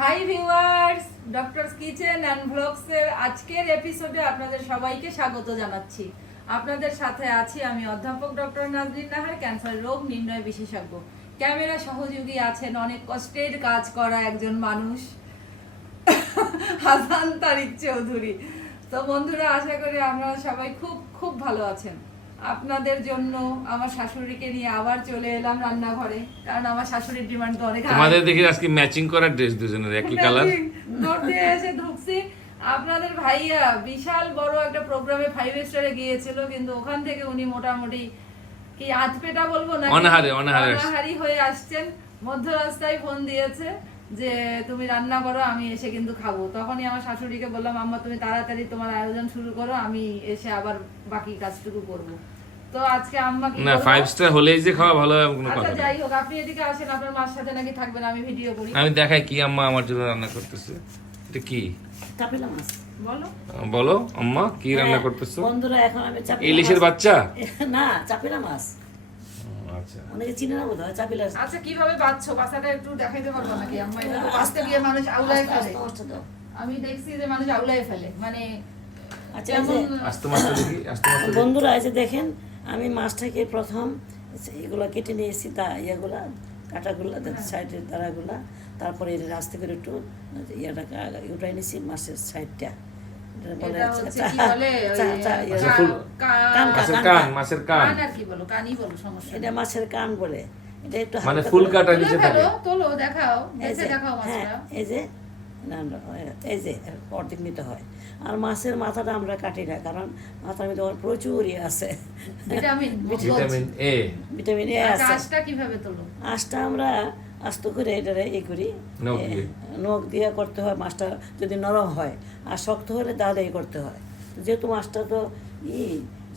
High viewers, doctors kitchen and ব্লগসের আজকের এপিসোডে আপনাদের সবাইকে স্বাগত জানাচ্ছি। আপনাদের সাথে আছি আমি অধ্যাপক ডক্টর নাজরিন নাহার, ক্যান্সার রোগ নির্ণয় বিশেষজ্ঞ। ক্যামেরা সহযোগী আছেন অনেক কষ্টের কাজ করা একজন মানুষ, হাসান তারিক চৌধুরী। তো বন্ধুরা, আশা করি আপনারা সবাই খুব খুব ভালো আছেন। আপনাদের জন্য আমার শাশুড়িকে নিয়ে আবার চলে এলাম রান্নাঘরে, কারণ আমার শাশুড়ির ডিমান্ড তো অনেক। তোমাদের দেখি আজকে ম্যাচিং করা ড্রেস দুজনের একই কালার। ঘুরতে এসে ঢুকছি, আপনাদের ভাইয়া বিশাল বড় একটা প্রোগ্রামে 5 স্টারে গিয়েছিল, কিন্তু ওখান থেকে উনি মোটামুটি কি আধপেটা বলবো না, অনাহারি হয়ে আসছেন। মধ্য রাস্তায় ফোন দিয়েছে যে তুমি রান্না করো, আমি এসে কিন্তু খাবো। তখনই আমার শাশুড়িকে বললাম, আম্মা তুমি তাড়াতাড়ি তোমার আয়োজন শুরু করো, আমি এসে আবার বাকি কাজটুকু করবো। তো আজকে আম্মা কি না 5 স্টার হলেই যে খাওয়া ভালো হবে কোনো কথা আচ্ছা না। যাই হোক, আপনি এদিকে আসেন, আপনার মার সাথে নাকি থাকবেন, আমি ভিডিও করি। আমি দেখাই কি আম্মা আমার জন্য রান্না করতেছে। এটা কি চাপিলা মাছ। বলো বলো আম্মা কি রান্না করতেছো? বন্ধুরা এখন আমি চাপিলা ইলিশের মাছ- বাচ্চা? না, চাপিলা মাছ। আচ্ছা অনেকে চিনে না বোধহয় চাপিলা। আচ্ছা কিভাবে বাঁচছো, বাচ্চাটা একটু দেখাইতে পারবো নাকি আম্মা? এটা তো বাঁচতে গিয়ে মানুষ আউলাই ফেলে। আস্তে দাও। আমি দেখছি যে মানুষ আউলাই ফেলে, মানে আচ্ছা এই যে আস্তে মাছটা দেখি, আস্তে মাছটা দেখি। বন্ধুরা এই যে দেখেন, আমি মাছটাকে প্রথম এগুলো কেটে নিয়েছি, তা ইয়েগুলা কাটাগুলো সাইডের দাঁড়াগুলা, তারপরে এটা আস্তে করে একটু ইয়েটা উঠাই নিয়েছি মাছের সাইডটা। এটা বলে এটা হচ্ছে কি বলে, ওই আচ্ছা, ফুল- মাছের কান, মাছের কান। কান আর কি বলো, কানই বলো, সমস্যা এটা নেই। মাছের কান বলে। এটা একটু মানে হালকা ফুল করে- কাটা তুলে নিচে ফেলো, থাকে। তোলো, দেখাও, এই দেখে যে, দেখাও হ্যাঁ, মাছটা। এই যে না, না, এই যে অর্ধেক নিতে হয়। আর মাছের মাথাটা আমরা কাটি না, কারণ মাথার মধ্যে প্রচুর ইয়ে আছে, vitamin vitamin A. Vitamin A আচ্ছা, আছে। আঁশটা কিভাবে তোলো? আঁশটা আমরা আস্ত করে এটারে ই করি, নখ দিয়ে। নখ দিয়ে করতে হয়। মাছটা যদি নরম হয়, আর শক্ত হলে তাহলে এই করতে হয়। যেহেতু মাছটা তো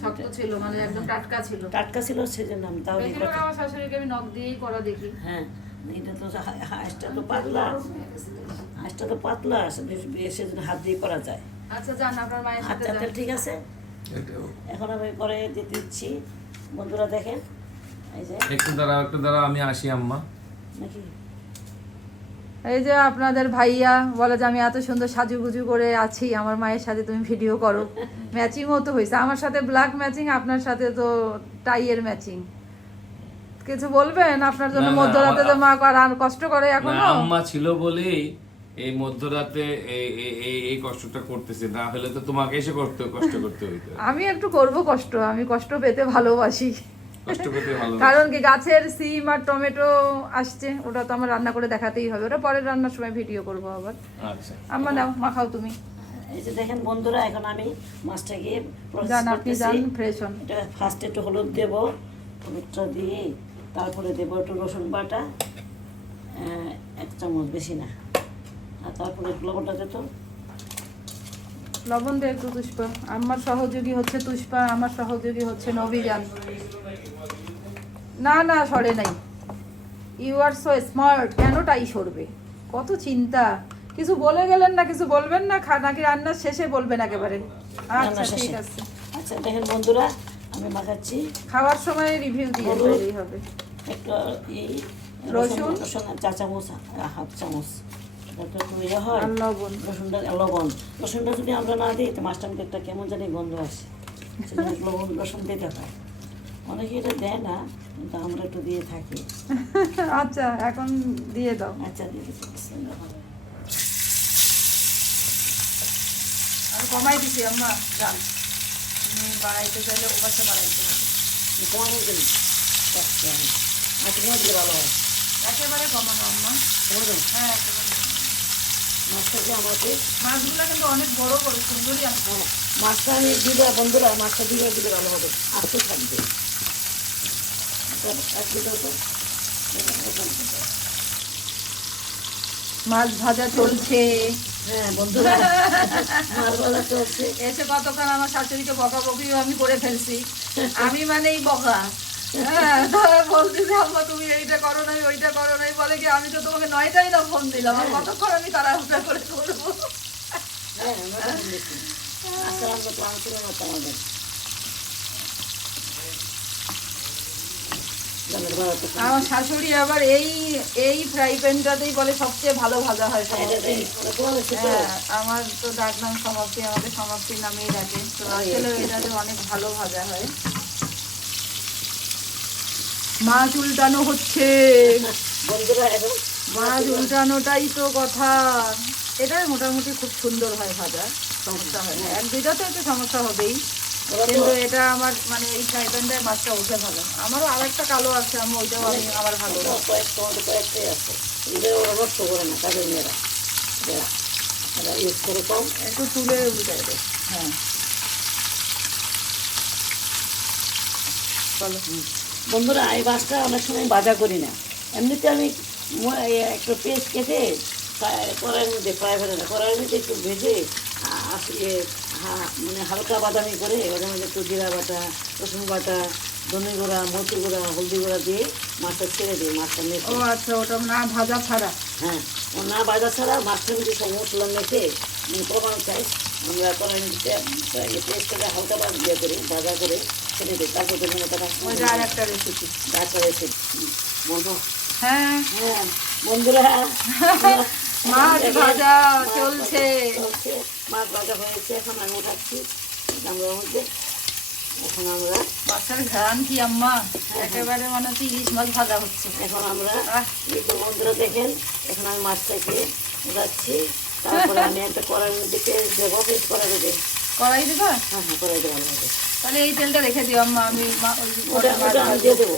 শক্ত ছিল, মানে একদম টাটকা ছিল। টাটকা ছিল, সেজন্য আমি তাহলে বেশিরভাগ আমার শাশুড়িকে আমি নখ দিয়েই করা দেখি। হ্যাঁ, এটা তো হাঁসটা তো পাতলা, হাঁসটা তো পাতলা, সেজন্য হাত দিয়ে করা যায়। আচ্ছা যান, আপনার মায়ের সাথে আচ্ছা যান। ঠিক আছে। এখন আমি করে দিতে দিচ্ছি। বন্ধুরা দেখেন, এই যে একটু দাঁড়াও আমি আসি আম্মা। নাকি এই যে আপনাদের ভাইয়া বলে যে আমি এত সুন্দর সাজুগুজু করে আছি, আমার মায়ের সাথে তুমি ভিডিও করো। ম্যাচিংও তো হয়েছে, আমার সাথে ব্ল্যাক ম্যাচিং, আপনার সাথে তো টাইয়ের ম্যাচিং। কিছু বলবেন? আপনার জন্য না, না, মধ্যরাতে যে মা আর কষ্ট করে না, এখনো। আম্মা ছিল বলেই এই মধ্যরাতে এই কষ্টটা করতেছে, না হলে তো তোমাকে এসে কষ্ট করতে হইতো। আমি একটু করব কষ্ট, আমি কষ্ট পেতে ভালোবাসি। কষ্ট করতে ভালো। কারণ কি, গাছের সিম আর টমেটো আসছে, ওটা তো আমার রান্না করে দেখাতেই হবে, ওটা পরের রান্নার সময় ভিডিও করবো আবার। আচ্ছা আম্মা নাও, মাখাও তুমি। এই যে দেখেন বন্ধুরা, এখন আমি মাছটাকে প্রসেস যান, আপনি করতেছি। যান, ফ্রেশ হন। এটা ফার্স্টে একটু হলুদ দেব, হলুদটা দিয়ে তারপরে দেবো একটু রসুন বাটা, 1 চামচ, বেশি না। আর তারপরে একটু লবণটা দিত। লবণ দিয়ে একটু তুষ্পা। আমার সহযোগী হচ্ছে তুষ্পা, আমার সহযোগী হচ্ছে নবীজান। না না, সরে নাই। You are so smart. কেন টাই সরবে? কত চিন্তা। কিছু বলে গেলেন না, কিছু বলবেন না, নাকি রান্নার শেষে বলবেন একেবারে? আচ্ছা রান্নার ঠিক শেষে। আছে, আচ্ছা দেখেন বন্ধুরা, আমি মাখাচ্ছি। খাওয়ার সময় রিভিউ দিয়ে হলুদ। তৈরি হবে। একটু এই রসুন। রসুন 4 চামচ, 1/2 চামচ। এটা একটু ইয়ে হয়। আর লবণ। রসুনটা যদি আমরা না দিই তো মাছটার মধ্যে একটা কেমন জানি গন্ধ আসে, সেজন্য রসুন দিতে হয়। অনেকে এটা দেয় না, কিন্তু আমরা একটু দিয়ে থাকি। আচ্ছা এখন দিয়ে দাও। আচ্ছা দিয়ে দিচ্ছি, বিসমিল্লাহ। আর কমাই দিছি আম্মা, যান। তুমি বাড়াইতে চাইলে ও পাশে বাড়াইতে হবে। কমানো গেলি আচ্ছা, কমা দিলে ভালো হয়। একেবারে কমানো আম্মা। কমা দেন। হ্যাঁ একেবারে। মাছটাকে আমাকে, মাছগুলো কিন্তু অনেক বড় বড়, সুন্দরই আনতে। হ্যাঁ, মাছটা আমি দিলে বন্ধুরা, মাছটা দিলে ভালো হবে, আস্তে থাকবে। এক লিটার তো মাছ ভাজা চলছে। হ্যাঁ বন্ধুরা, মাছ ভাজা চলছে। এসে কতক্ষণ আমার শাশুড়িকে বকাবকিও আমি করে ফেলছি। আমি মানেই বকা। হ্যাঁ, তারপরে বলতেছি আম্মা তুমি এইটা করো নাই, ওইটা করো নাই। বলে কি, আমি তো তোমাকে 9টাই না ফোন দিলাম, আর কতক্ষণ আমি তাড়াহুড়া করে করবো। হ্যাঁ, আমরা তো দেখি। আজকাল আমরা তো আনছিল না তো আমাদের। করা তো আমার শাশুড়ি আবার এই এই ফ্রাই প্যানটাতেই বলে সবচেয়ে ভালো ভাজা হয় সমাপ্তি। হ্যাঁ, আমার তো ডাক নাম সমাপ্তি, আমাদের সমাপ্তির নামেই ডাকে, তো আসলে এটাতে অনেক ভালো ভাজা হয়। মাছ উল্টানো হচ্ছে, বন্ধুরা এখন মাছ উল্টানোটাই তো কথা। এটা মোটামুটি খুব সুন্দর হয় ভাজা, সমস্যা হয় না। এক দুইটা তো একটু সমস্যা হবেই, কিন্তু এটা আমার মানে এই ফ্রাই প্যানটায় মাছটা উঠে ভালো। আমারও আর একটা কালো আছে, আমি ওইটাও আমি আমার ভালো লাগে। কয়েকটাই আছে, এদের ওরা নষ্ট করে না তাদের মেয়েরা, যারা ইউজ করে কম। একটু তুলে উল্টাই দেয়। হ্যাঁ, বলো। বন্ধুরা এই মাছটা অনেক সময় ভাজা করি না, এমনিতে আমি একটু পেস্ট কেটে কড়াইয়ের মধ্যে ফ্রাই করে না, কড়াইয়ের মধ্যে একটু ভেজে মানে হালকা বাদামি করে ওদের মধ্যে একটু জিরা বাটা, রসুন বাটা, ধনে গুঁড়া, মরিচ গুঁড়া, হলদি গুঁড়া দিয়ে মাছটা ছেড়ে দিই, মাছটা ও মেখে। আচ্ছা, ওটা না ভাজা ছাড়া। হ্যাঁ, ও না ভাজা ছাড়া মাছটা মধ্যে সব মশলা মেখে প্রমাণ চাই আমরা কড়াইয়ের মধ্যে পেস্ট করে হালকা ইয়ে করি, ভাজা করে ছেড়ে দিই, তারপর ওইটা আর একটা রেসিপি। বলবো। হ্যাঁ, হ্যাঁ বন্ধুরা, মাছ ভাজা চলছে। মাছ ভাজা হয়েছে, এখন আমি উঠাচ্ছি গামলার মধ্যে। এখন আমরা বাসার ঘ্রাণ কি আম্মা, একেবারে মানে হচ্ছে ইলিশ মাছ ভাজা হচ্ছে। এখন আমরা এই তো বন্ধুরা দেখেন, এখন আমি মাছটাকে উঠাচ্ছি, তারপরে আমি একটা কড়াইয়ের মধ্যে পেস্ট দেবো, পেস্ট করা দেবে। কড়াই দেবা? হ্যাঁ হ্যাঁ, কড়াই দেবো ভালো হবে। তাহলে এই তেলটা রেখে দিও আম্মা, আমি ওটা আমি দিয়ে দেবো,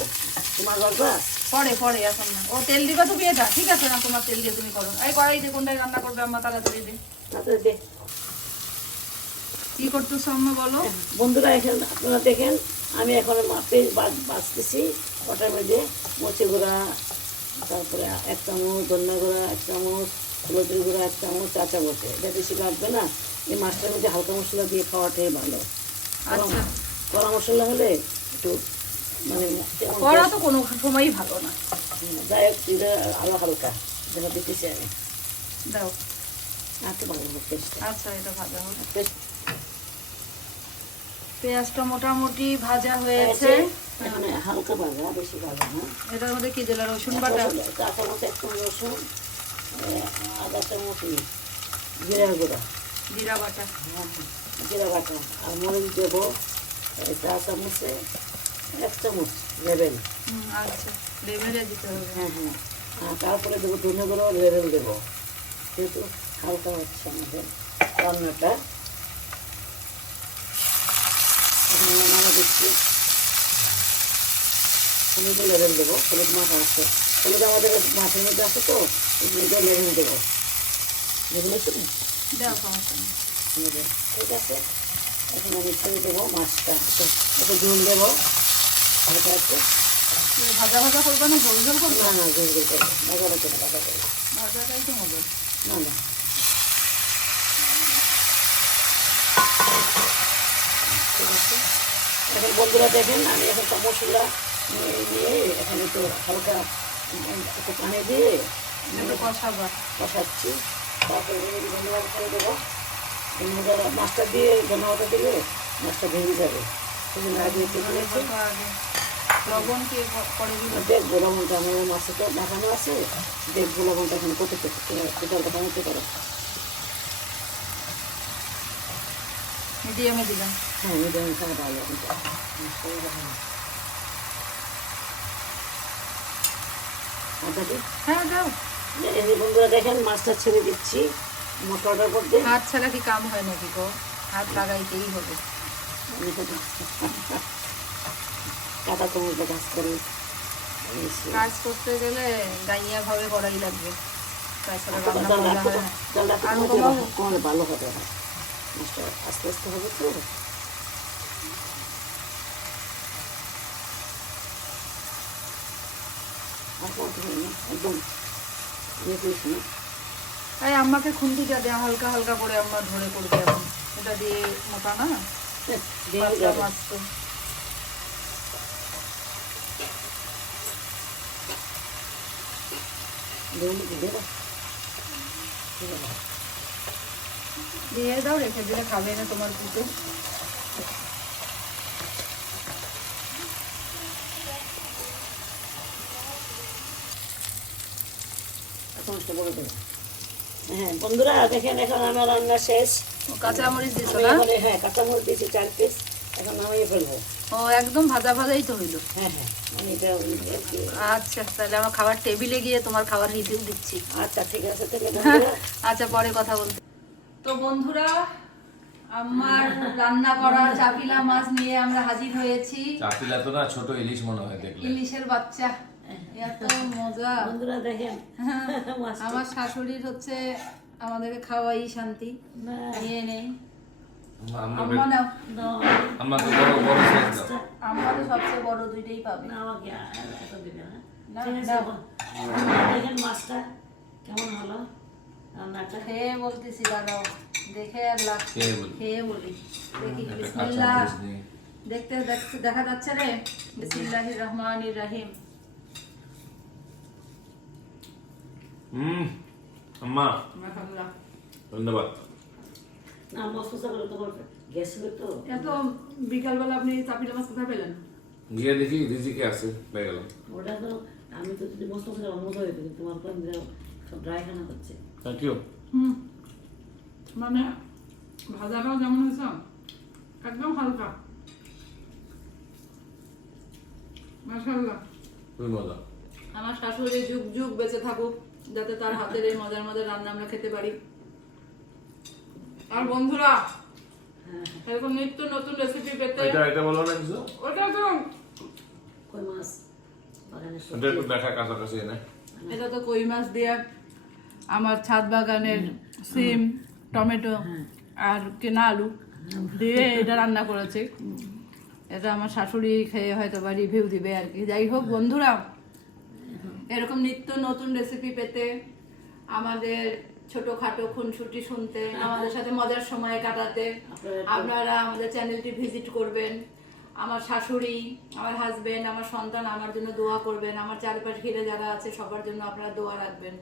তোমার গল্পা পরে পরে, এখন না। ও তেল দিবা তুমি? এটা ঠিক আছে না, তোমার তেল দিয়ে তুমি করো। এই কড়াই দিয়ে কোনটায় রান্না করবে আম্মা, তাড়াতাড়ি দে। তারপরে দে। কি করতেছো আম্মা বলো? বন্ধুরা এখন আপনারা দেখেন, আমি এখন পেস্ট বাছতেছি। ওটার মধ্যে মরিচের গুঁড়া, তারপরে 1 চামচ ধনিয়া গুঁড়া, 1 চামচ হলুদের গুঁড়া, 1 চামচ, 4 চামচ। এটা বেশি লাগবে না, এই মাছটার মধ্যে হালকা মশলা দিয়ে খাওয়াটাই ভালো। আচ্ছা, কড়া মশলা হলে একটু মানে কড়া তো কোনো সময়ই ভালো না। যাই হোক, এটা আরো হালকা যেটা দিতেছি আমি। দাও। আচ্ছা, ভালো হবে পেস্টটা। আচ্ছা, এটা ভাজা হবে। পেস্ট পেঁয়াজটা মোটামুটি ভাজা হয়েছে। এখানে হালকা ভাজা, বেশি ভাজা না। এটার মধ্যে কি দিলে? রসুন বাটা, 4 চামচ, 1 চামচ রসুন, আধা চামচ জিরা গুঁড়া, জিরা বাটা, জিরা বাটা, আর মরিচ দেবো 4 চামচে 1 চামচ লেবেল। আচ্ছা, লেবেলে দিতে হবে। হ্যাঁ হ্যাঁ, আর তারপরে দেবো ধনে গুঁড়ো, লেবেল দেবো, যেহেতু হালকা হচ্ছে আমাদের রান্নাটা। এখন আমরা নামা দিচ্ছি, হলুদও লেবেল দেবো, হলুদ মাখা আছে, হলুদ আমাদের মাছের মধ্যে আছে তো, হলুদও লেবেল দেবো। লেবেল আছে না? দাও, সমস্যা নেই। ঠিক আছে, এখন আমি ছেড়ে দেবো মাছটা, একটু ঝোল দেবো হালকা একটু। ভাজা ভাজা করবে না, ঝোল ঝোল করবে? না না, ঝোল ঝোল করবো, ভাজা ভাজা ভাজা করবো। ভাজাটাই তো মজা। না না, ঠিক আছে। এখন বন্ধুরা দেখেন, আমি এখন সব মশলা নিয়ে এখন একটু হালকা একটু পানি দিয়ে একটু কষাবা। কষাচ্ছি। তারপরে ধন্যবাদ করে দেবো, মাছটা দিয়ে ধন্যবাদটা দিলে মাছটা ভেঙে যাবে। সেই জন্য আগে একটু দিয়েছি। লবণ কি করে দিল? দেখবো লবণটা, আমার মাছে তো মাখানো আছে, দেখবো লবণটা এখন কত টোটালটা কমাতে পারো। মিডিয়ামে দিলাম। হ্যাঁ, মিডিয়াম খাওয়া ভালো। আচ্ছা, হ্যাঁ, দাও। এই যে বন্ধুরা দেখেন, মাছটা ছেড়ে দিচ্ছি মশলাটার মধ্যে। হাত ছাড়া কি কাম হয় নাকি গো? হাত লাগাইতেই হবে। কাটা চামচটা কাজ করে কাজ করতে গেলে গাইয়া ভাবে করাই লাগবে, তাছাড়া রান্না করা হয় না। জলটা আর কমালে ভালো হবে না, মাছটা আস্তে আস্তে হবে তো। আর কমতে হবে না, একদম ইয়ে করিস না। তাই আম্মাকে খুন্তিটা দেওয়া হালকা হালকা করে আম্মা ধরে করবে এখন। এটা দিয়ে মোটা না, দিয়ে পাতলা যাবে। মাছ তো। দিয়ে দাও, রেখে দিলে খাবে না তোমার পুজো। সমস্যা বলে দেবো। হ্যাঁ বন্ধুরা দেখেন এখন আমার রান্না শেষ। কাঁচামরিচ দিছো আমি না? এখানে হ্যাঁ কাঁচামরিচ দিয়েছি 4 পিস, এখন নামিয়ে ফেলবো। ও একদম ভাজা ভাজাই তো হইলো। হ্যাঁ হ্যাঁ আমি এটা একটু আচ্ছা তাহলে আমার খাবার টেবিলে গিয়ে তোমার খাবার রিভিউ দিচ্ছি। আচ্ছা ঠিক আছে তাহলে বন্ধুরা আচ্ছা পরে কথা বলতে। তো বন্ধুরা আমার রান্না করা চাপিলা মাছ নিয়ে আমরা হাজির হয়েছি। চাপিলা তো না, ছোট ইলিশ মনে হয় দেখলে। ইলিশের বাচ্চা, এত মজা। বন্ধুরা দেখেন মাছটা। আমার শাশুড়ির হচ্ছে আমাদেরকে খাওয়াই শান্তি। না, নিয়ে নেই আমরা আম্মা নাও। দাও। আমাকে বড় বড় সাইজ দাও। আম্মা তো সবচেয়ে বড় দুইটাই পাবে। না, আমাকে এত দিবে না। না, ঠিক আছে, দাও। বন্ধুরা দেখেন মাছটা কেমন হলো রান্নাটা। খেয়ে বলতেছি দাঁড়াও, দেখে আর লাগ খেয়ে বলি। খেয়ে বলি দেখি। একটা বিসমিল্লাহ। কাঁচামরিচ নিয়ে। দেখতে দেখা যাচ্ছে রে। বিসমিল্লাহির রহমানির রহিম। আম্মা মাশাআল্লাহ। ধন্যবাদ। না মশলা করে তো বলবে গ্যাস হবে তো। এত বিকালবেলা আপনি চাপিলা মাছ কোথায় পেলেন? গিয়ে দেখি রিজিকে আছে, পেয়ে গেলাম। ওটা তো আমি তো যদি মশলা করে মজা হইতো, কিন্তু তোমার কোন সব ড্রাই খানা করছে। Thank you. মানে ভাজাটাও যেমন হয়েছে একদম হালকা। মাশাআল্লাহ। খুবই মজা। আমার শাশুড়ি যুগ যুগ বেঁচে থাকুক, যাতে তার হাতের এই মজার মজার রান্না আমরা খেতে পারি। আর বন্ধুরা এরকম নিত্য নতুন রেসিপি পেতে এটা বলো না কিছু? ওটা তো কই মাছ বাগানে এটা একটু দেখা কাছাকাছি এনে। এটা তো কই মাছ দিয়ে আমার ছাদ বাগানের সিম, টমেটো আর কেনা আলু দিয়ে এটা রান্না করেছে। এটা আমার শাশুড়ি খেয়ে হয়তো বা রিভিউ দিবে আর কি। যাই হোক বন্ধুরা, এরকম নিত্য নতুন রেসিপি পেতে, আমাদের ছোটখাটো খুনসুটি শুনতে, আমাদের সাথে মজার সময় কাটাতে আপনারা আমাদের চ্যানেলটি ভিজিট করবেন। আমার শাশুড়ি, আমার হাজবেন্ড, আমার সন্তান আমার জন্য দোয়া করবেন। আমার চারপাশ ঘিরে যারা আছে সবার জন্য আপনারা দোয়া রাখবেন।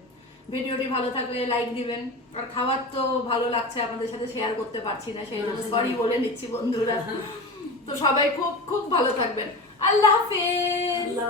ভিডিওটি ভালো থাকলে লাইক দিবেন। আর খাবার তো ভালো লাগছে, আপনাদের সাথে শেয়ার করতে পারছি না, সেই জন্য সরি বলে নিচ্ছি বন্ধুরা। তো সবাই খুব খুব ভালো থাকবেন। আল্লাহ হাফেজ।